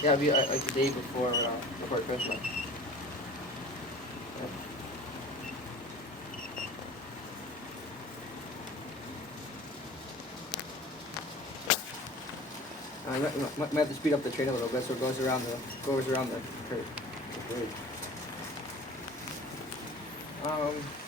Yeah, we like the day before Christmas. Yeah. Might have to speed up the train a little bit so it goes around the curve. The bridge.